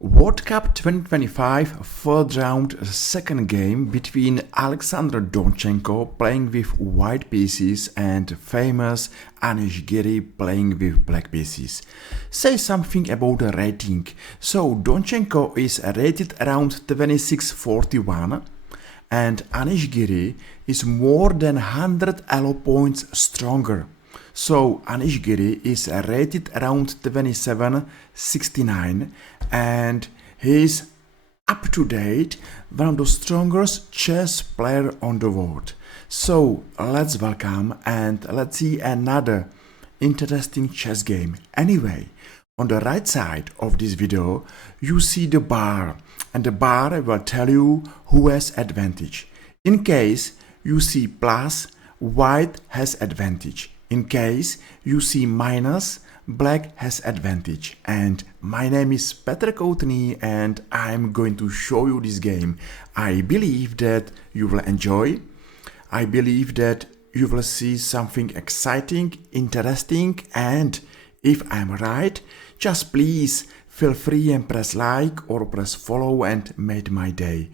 World Cup 2025 third round second game between Alexander Donchenko playing with white pieces and famous Anish Giri playing with black pieces. Say something about the rating. So Donchenko is rated around 2641 and Anish Giri is more than 100 elo points stronger. So Anish Giri is rated around 2769 and he's up to date, one of the strongest chess player on the world. So let's welcome and let's see another interesting chess game. Anyway, on the right side of this video you see the bar, and the bar will tell you who has advantage. In case you see plus, white has advantage. In case you see minus, black has advantage. And my name is Koutnyy and I'm going to show you this game. I believe that you will enjoy. I believe that you will see something exciting, interesting, and if I'm right, just please feel free and press like or press follow and made my day.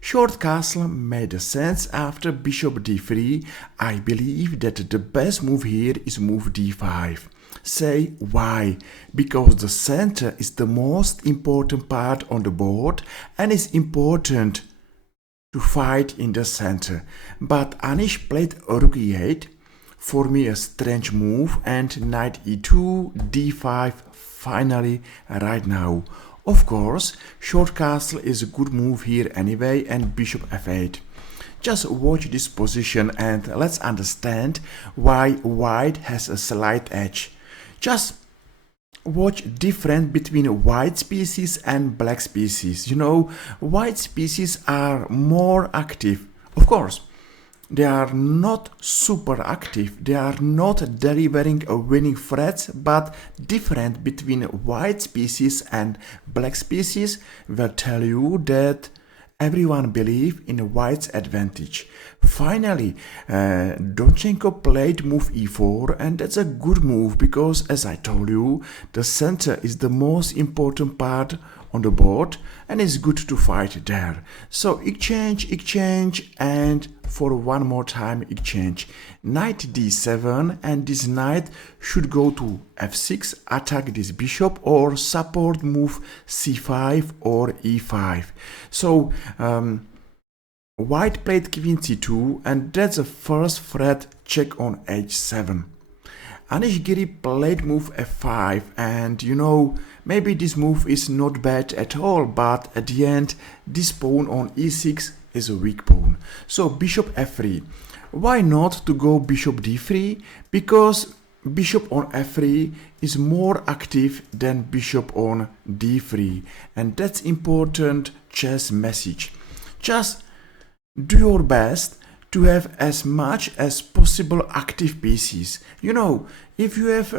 Short castle made sense after bishop d3. I believe that the best move here is move d5. Say why? Because the center is the most important part on the board and it's important to fight in the center. But Anish played rook e8, for me a strange move, and knight e2, d5 finally right now. Of course, short castle is a good move here anyway, and bishop f8. Just watch this position and let's understand why white has a slight edge. Just watch difference between white species and black species. You know, white species are more active. Of course, they are not super active, they are not delivering a winning threats, but different between white species and black species will tell you that everyone believes in white's advantage. Finally, Donchenko played move e4, and that's a good move because, as I told you, the center is the most important part on the board and it's good to fight there. So exchange, and for one more time exchange. Knight d7, and this knight should go to f6, attack this bishop or support move c5 or e5. So white played queen c2, and that's the first threat check on h7. Anish Giri played move f5, and you know, maybe this move is not bad at all, but at the end this pawn on e6 is a weak pawn. So bishop f3. Why not to go bishop d3? Because bishop on f3 is more active than bishop on d3, and that's important chess message. Just do your best to have as much as possible active pieces. You know, if you have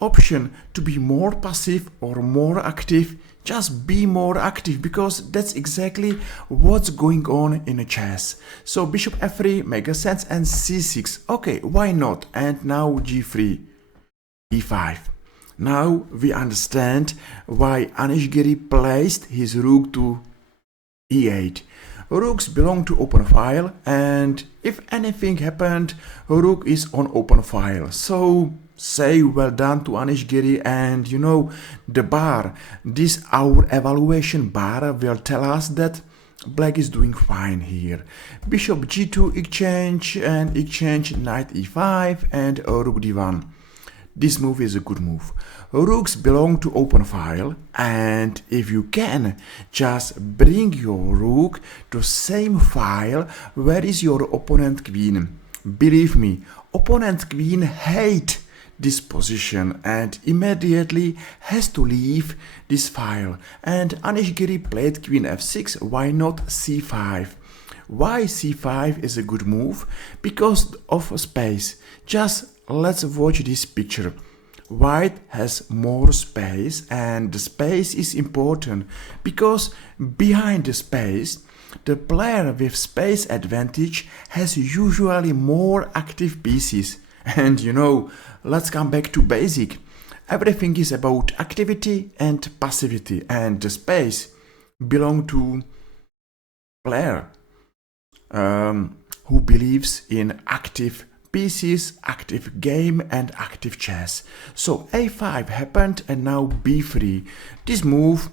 option to be more passive or more active, just be more active, because that's exactly what's going on in a chess. So bishop f3 makes sense, and c6, okay, why not? And now g3, e5. Now we understand why Anish Giri placed his rook to e8. Rooks belong to open file, and if anything happened, rook is on open file. So say well done to Anish Giri, and you know, the bar, this our evaluation bar will tell us that black is doing fine here. Bishop g2 exchange, and exchange knight e5 and rook d1. This move is a good move. Rooks belong to open file, and if you can, just bring your rook to same file where is your opponent queen. Believe me, opponent queen hate this position and immediately has to leave this file. And Anish Giri played queen f6, why not c5? Why c5 is a good move? Because of space. Just let's watch this picture. White has more space, and the space is important because behind the space, the player with space advantage has usually more active pieces. And you know, let's come back to basic. everything is about activity and passivity, and the space belong to player who believes in active pieces, active game and active chess. So a5 happened and now b3. This move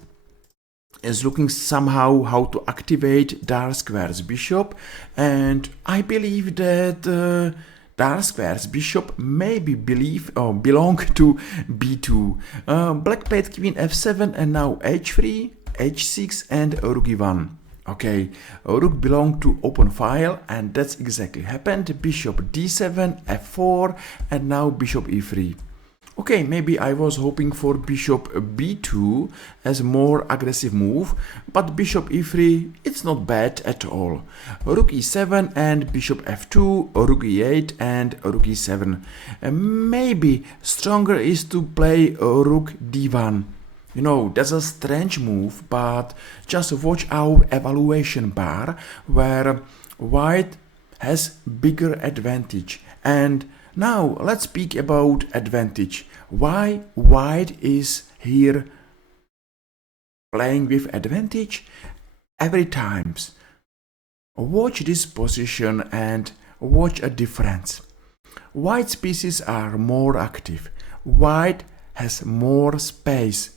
is looking somehow how to activate dark square's bishop, and I believe that dark square's bishop maybe belong to b2. Black played queen f7 and now h3, h6 and rook e1. Okay, rook belonged to open file, and that's exactly happened. Bishop d7, f4 and now bishop e3. Okay, maybe I was hoping for bishop b2 as a more aggressive move, but bishop e3, it's not bad at all. Rook e7 and bishop f2, rook e8 and rook e7. Maybe stronger is to play rook d1. You know, that's a strange move, but just watch our evaluation bar where white has bigger advantage. And now let's speak about advantage. Why white is here playing with advantage? Every time. Watch this position and watch a difference. White's pieces are more active. White has more space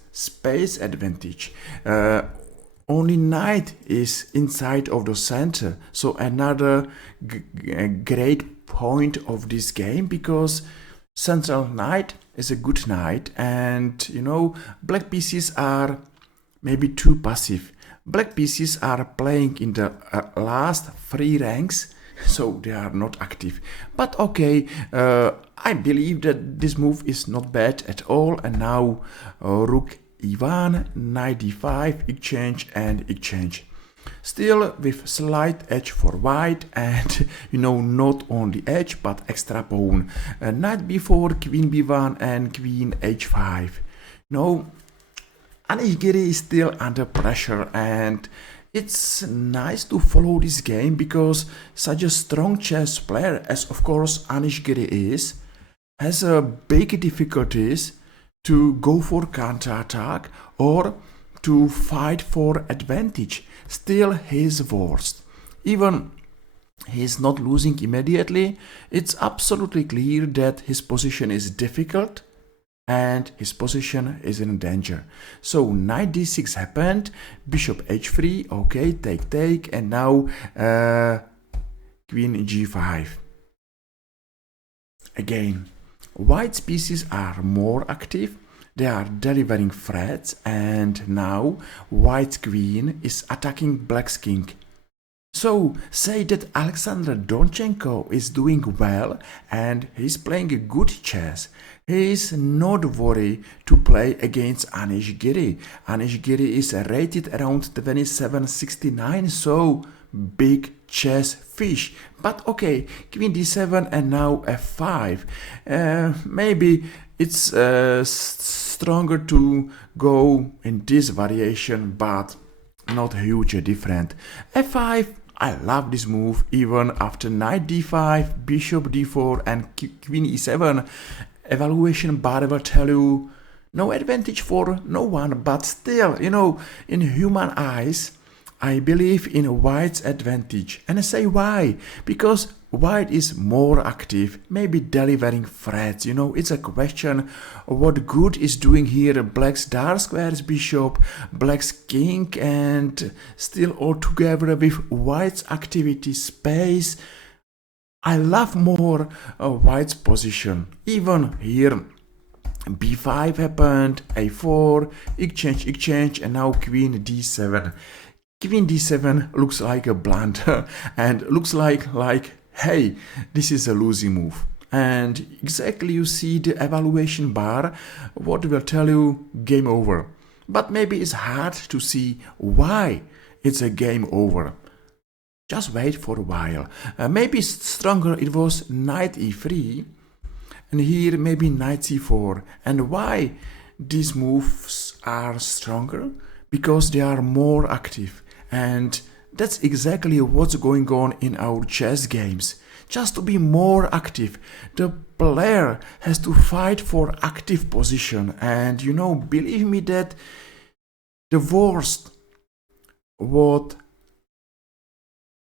advantage. Only knight is inside of the center, so another great point of this game, because central knight is a good knight, and you know, black pieces are maybe too passive. Black pieces are playing in the last 3 ranks, so they are not active. But okay, I believe that this move is not bad at all. And now rook e1, knight d5, exchange and exchange. Still with slight edge for white, and you know, not only edge but extra pawn. Knight b4, queen b1 and queen h5. No, Anish Giri is still under pressure, and it's nice to follow this game because such a strong chess player, as of course Anish Giri is, has big difficulties to go for counter-attack or to fight for advantage. Still he's worst. Even he's not losing immediately, it's absolutely clear that his position is difficult and his position is in danger. So knight d6 happened, bishop h3, okay, take, and now queen g5. Again, white's pieces are more active, they are delivering threats, and now white's queen is attacking black's king. So say that Alexander Donchenko is doing well and he's playing a good chess. He is not worried to play against Anish Giri. Anish Giri is rated around 2769, so big chess fish. But okay, queen d7 and now f5. Maybe it's stronger to go in this variation, but not huge different. f5, I love this move even after knight d5, bishop d4 and queen e7. Evaluation bar will tell you no advantage for no one, but still, you know, in human eyes, I believe in white's advantage. And I say why? Because white is more active, maybe delivering threats. You know, it's a question of what good is doing here. Black's dark squares bishop, black's king, and still all together with white's activity space. I love more white's position. Even here, b5 happened, a4, exchange, and now queen d7. Queen d7 looks like a blunder and looks like hey, this is a losing move. And exactly you see the evaluation bar, what will tell you game over. But maybe it's hard to see why it's a game over. Just wait for a while. Maybe stronger it was knight e3, and here maybe knight c4. And why these moves are stronger? Because they are more active. And that's exactly what's going on in our chess games. just to be more active. The player has to fight for active position, and you know, believe me that the worst what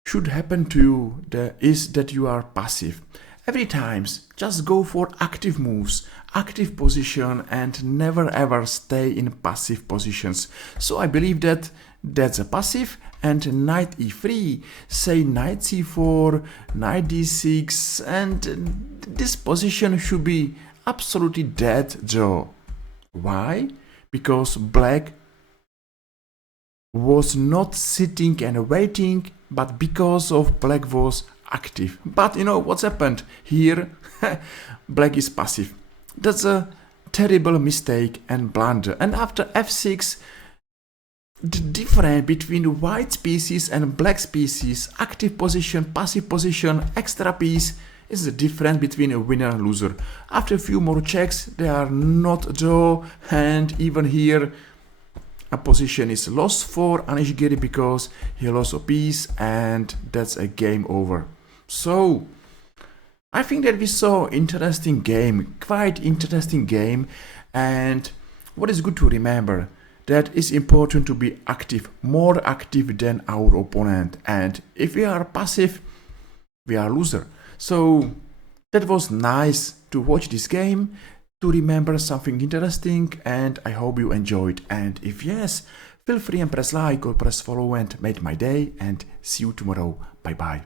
should happen to you is that you are passive. Every time, just go for active moves, active position, and never ever stay in passive positions. So I believe that that's a passive, and knight e3, say knight c4, knight d6, and this position should be absolutely dead draw. Why? Because black was not sitting and waiting, but because of black was active. But you know what's happened here? Black is passive. That's a terrible mistake and blunder. And after f6, the difference between white pieces and black pieces, active position, passive position, extra piece, is the difference between a winner and loser. After a few more checks, they are not draw, and even here a position is lost for Anish Giri because he lost a piece, and that's a game over. So I think that we saw interesting game, quite interesting game, and what is good to remember, that it's important to be active, more active than our opponent, and if we are passive, we are loser. So that was nice to watch this game, to remember something interesting, and I hope you enjoyed. And if yes, feel free and press like or press follow and make my day, and see you tomorrow. Bye bye.